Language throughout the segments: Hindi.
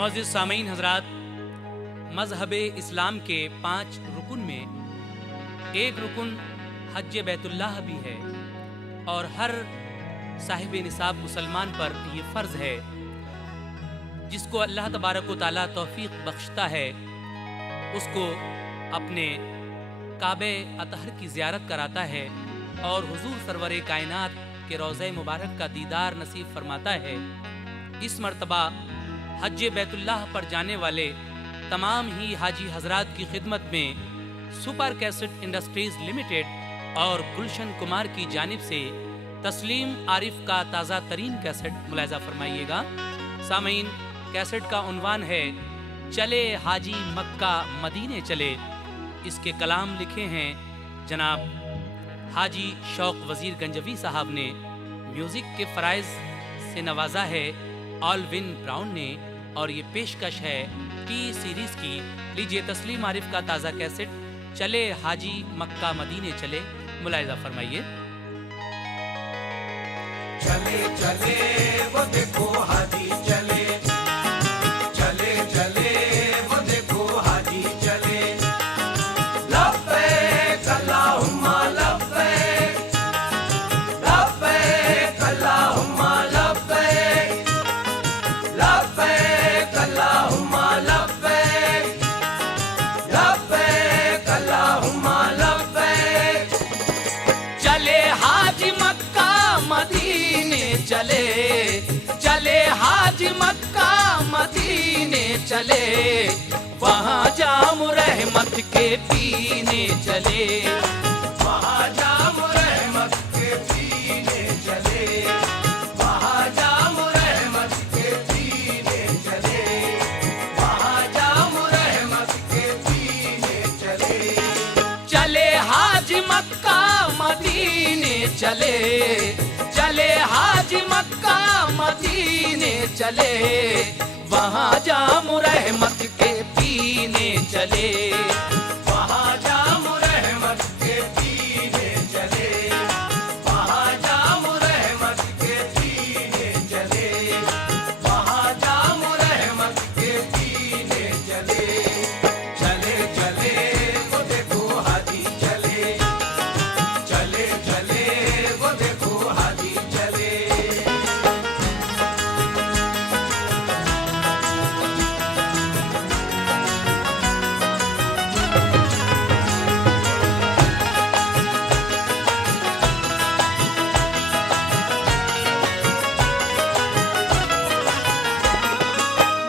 मुअज़्ज़िज़ सामीन हज़रात, मज़हब इस्लाम के 5 रुकन में एक रुकन हज बैतुल्लाह भी है और हर साहिब निसाब मुसलमान पर यह फ़र्ज़ है जिसको अल्लाह तबारक व तआला तौफ़ीक़ बख्शता है उसको अपने काबे अतहर की ज़ियारत कराता है और हुज़ूर सरवर कायनात के रोज़े मुबारक का दीदार नसीब फरमाता है। इस मर्तबा हज बैतुल्लाह पर जाने वाले तमाम ही हाजी हजरात की खिदमत में सुपर कैसेट इंडस्ट्रीज लिमिटेड और गुलशन कुमार की जानिब से तस्लीम आरिफ का ताज़ा तरीन कैसेट मुलाहिज़ा फरमाइएगा। सामीन, कैसेट का उन्वान है चले हाजी मक्का मदीने चले। इसके कलाम लिखे हैं जनाब हाजी शौक वज़ीर गंजवी साहब ने। म्यूज़िक के फ़राइज़ से नवाजा है ऑलविन ब्राउन ने और ये पेशकश है टी सीरीज़ की। लीजिए तस्लीम आरिफ का ताज़ा कैसेट चले हाजी मक्का मदीने चले, मुलाहिज़ा फरमाइए। चले चले वो देखो हाजी चले, चले चले वो देखो हाजी चले। लब्बैक अल्लाहुम्मा लब्बैक, लब्बैक अल्लाहुम्मा लब्बैक, लब्बैक अल्लाहुम्मा लब्बैक, लब्बैक अल्लाहुम्मा लब्बैक। चले हाजी मक्का मदीने चले, चले हाजी मक्का मदीने चले, वहाँ जाम रहमत के पीने चले, वहाँ जाम रहमत के पीने चले, वहाँ जाम रहमत के पीने चले, वहाँ जाम रहमत के पीने चले। चले हाजी मक्का मदीने चले, चले हाजी मक्का मदीने चले, वहाँ जाम रहमत के पीने चले, वहाँ जाम रहमत के पीने चले, वहाँ जाम रहमत के पीने चले, वहाँ जाम रहमत के पीने चले। चले चले वो देखो हाजी चले, चले चले वो देखो हाजी चले।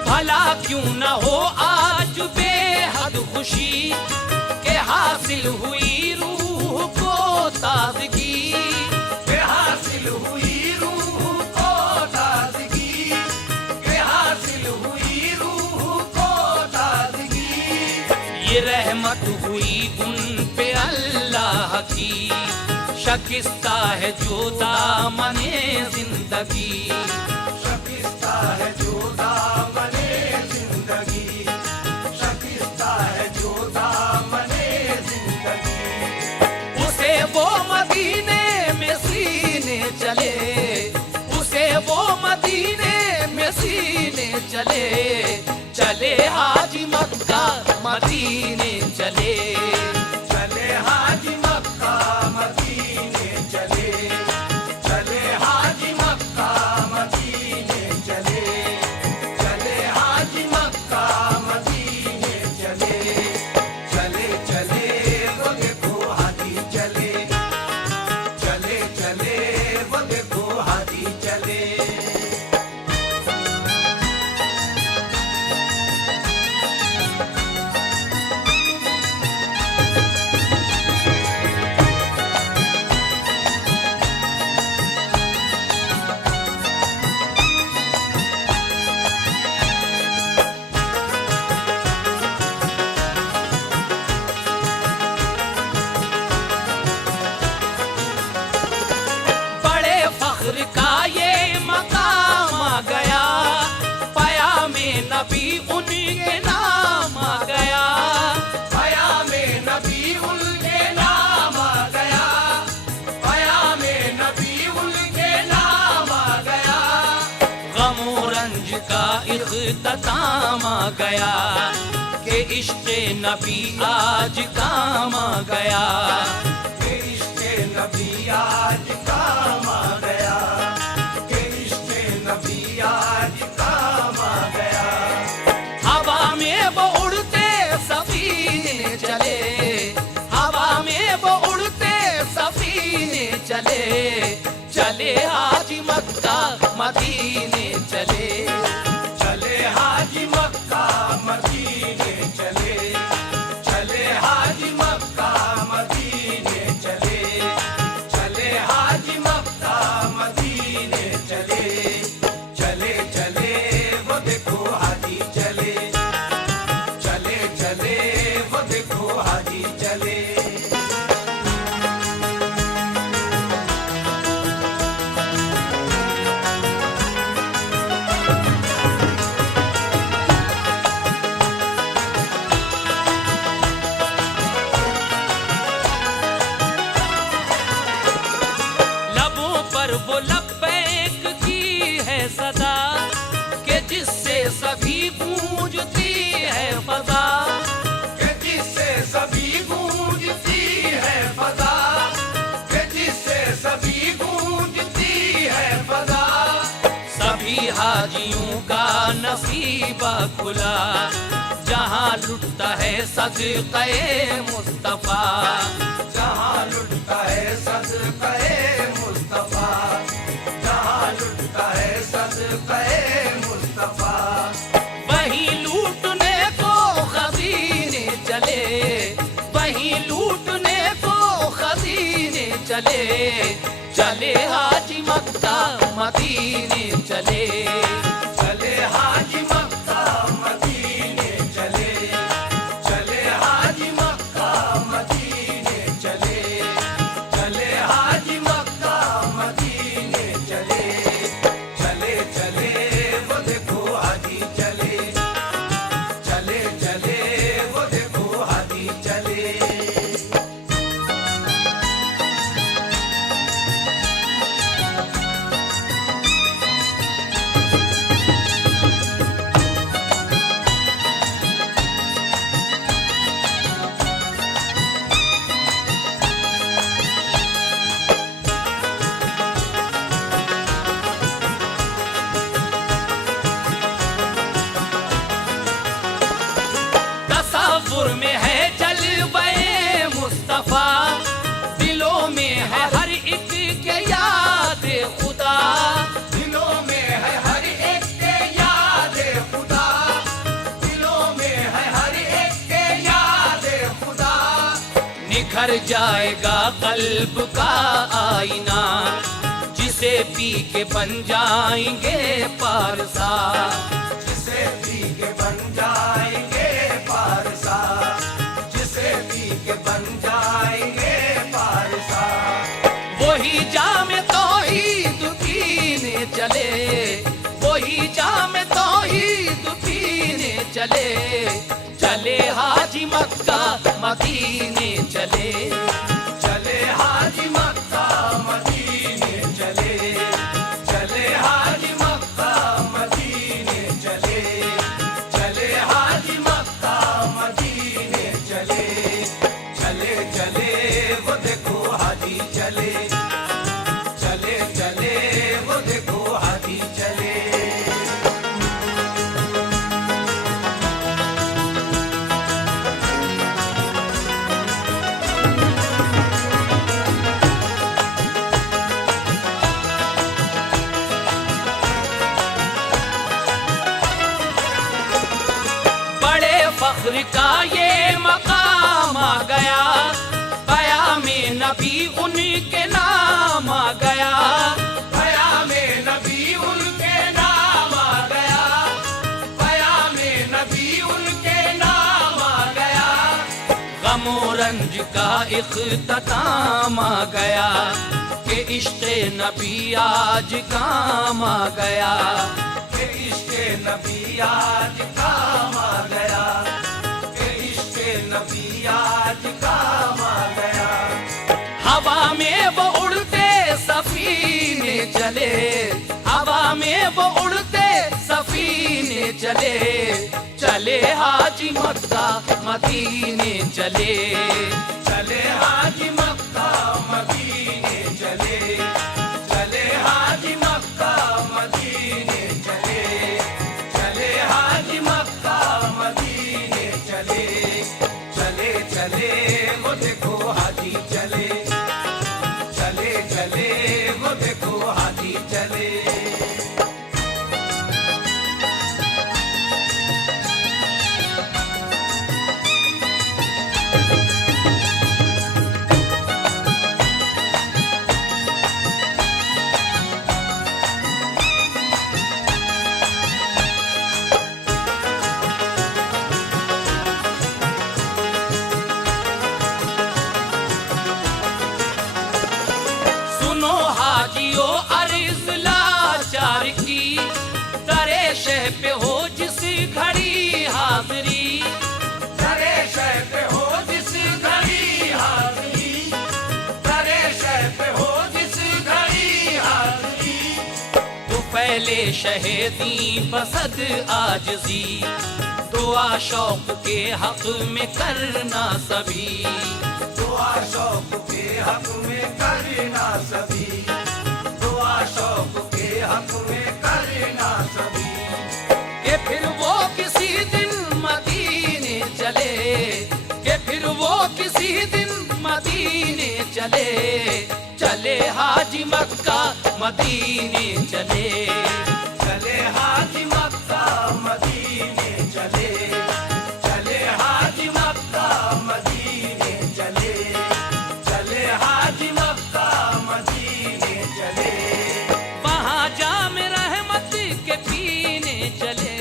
भला क्यों न हो आज बेहद खुशी के हासिल हुई रूह को ताजगी, के हासिल हुई रूह को ताजगी, के हासिल हुई रूह को ताजगी। ये रहमत हुई उन पे अल्लाह की, शकिस्ता है जो दामने जिंदगी, शकिस्ता है जो दामने जिंदगी, शकिस्ता है जो दामने जिंदगी। उसे वो मदीने में सीने चले, उसे वो मदीने में सीने चले, चले हाजी मक्का मदीने चले, चले हाजी मक्का मदीने चले, चले हाजी मक्का मदीने चले, चले हाजी मक्का मदीने चले। चले चले वो देखो हाजी चले, चले चले वो देखो हाजी चले। इख्तिताम आ गया कि इश्क़ नबी आज काम आ गया, के इश्क़ नबी आज काम आ गया, के इश्क़ नबी आज काम आ गया। हवा में वो उड़ते सफीने चले, हवा में वो उड़ते सफीने चले, चले हाजी मक्का मदीने चले, चले हाजी मक्का मदीने चले, चले हाजी मक्का मदीने चले, चले हाजी मक्का मदीने चले, चले चले वो देखो हाजी चले, चले चले वो देखो हाजी चले। लबों पर वो लब्बैक की है सदा कि जिससे सभी गूंजती है फजा, के जिससे सभी गूंजती है फजा, के जिससे सभी गूंजती है फजा। सभी हाजियों का नसीबा खुला जहां लुटता है सदक़े मुस्तफा, जहां लुटता है सदक़े मुस्तफा, जहां लुटता है सदक़े मुस्तफा। वहीं लूटने को खजीने चले, वहीं लूटने को खजीने चले, चले हाजी मक्का मदीने चले, चले हाजी मक्का मदीने चले, चले हाजी मक्का मदीने चले, चले हाजी मक्का मदीने चले, चले चले वो देखो हाजी चले, चले चले वो देखो हाजी चले। तसव्वुर में है जलवे मुस्तफा, दिलों में है हर एक के याद खुदा, दिलों में है हर एक के याद खुदा, दिलों में है हर एक के याद खुदा। निखर जाएगा कल्ब का आईना जिसे पी के बन जाएंगे पारसा, जिसे पी के बन जाएंगे पारसा, जिसे पी के बन जाएंगे पारसा। वही जाम तौहीद पीने चले, वही जाम तौहीद पीने चले, चले हाजी मक्का मदीने चले, चले हाजी मक्का मदीने चले, चले हाजी मक्का मदीने चले, चले हाजी मक्का मदीने चले, चले चले वो देखो हाजी चले, चले चले वो देखो हाजी चले। बड़े फख्र का ये मकाम आ गया, बयामे नबी उनके नाम आ गया, बयामे नबी उनके नाम आ गया, बयामे नबी उनके नाम आ गया। गमो रंज का इख्तिताम आ गया कि इश्क़ नबी आज काम आ गया, के इश्क़ नबी आज काम आ गया, के इश्क़ नबी आज काम आ गया। हवा में वो उड़ते सफीने चले, हवा में वो उड़ते सफीने चले, चले हाजी मक्का मदीने चले, चले हाजी मक्का मदीने चले, चले हाजी मक्का मदीने चले, चले हाजी मक्का मदीने चले, चले चले वो देखो हाजी चले, चले चले वो देखो हाजी चले। सुनो हाजियो अर्ज़ लाचार की, दरे शह पे हो जिस घड़ी हाज़री, दरे शह पे हो जिस घड़ी हाज़री, दरे शह पे हो जिस घड़ी हाज़री, तो पहले शहीदी बसद आजजी, दुआ शौक के हक में करना सभी, दुआ शौक के हक में करना सभी, दुआ शौक के हक में करना सभी। कि फिर वो किसी दिन मदीने चले, कि फिर वो किसी दिन मदीने चले, चले हाजी मक्का मदीने चले, चले हाजी मक्का मदीने चले, चले हाजी मक्का मदीने चले, चले हाजी मक्का मदीने चले। वहाँ जाम रहमत के पीने चले,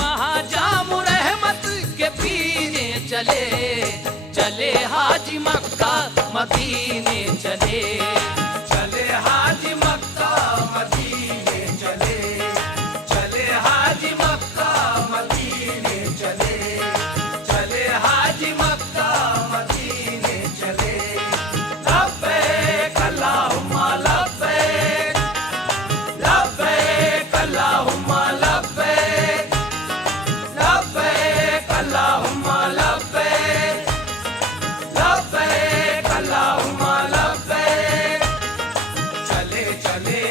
वहाँ जाम रहमत के पीने चले, चले हाजी मक्का मदीने चले, चले हाजी मक्का मदीने चले, चले हाजी मक्का मदीने चले, चले हाजी मक्का मदीने चले। लब्बैक अल्लाहुम्मा लब्बैक, लब्बैक अल्लाहुम्मा लब्बैक, लब्बैक अल्लाहुम्मा लब्बैक, लब्बैक अल्लाहुम्मा लब्बैक। चले चले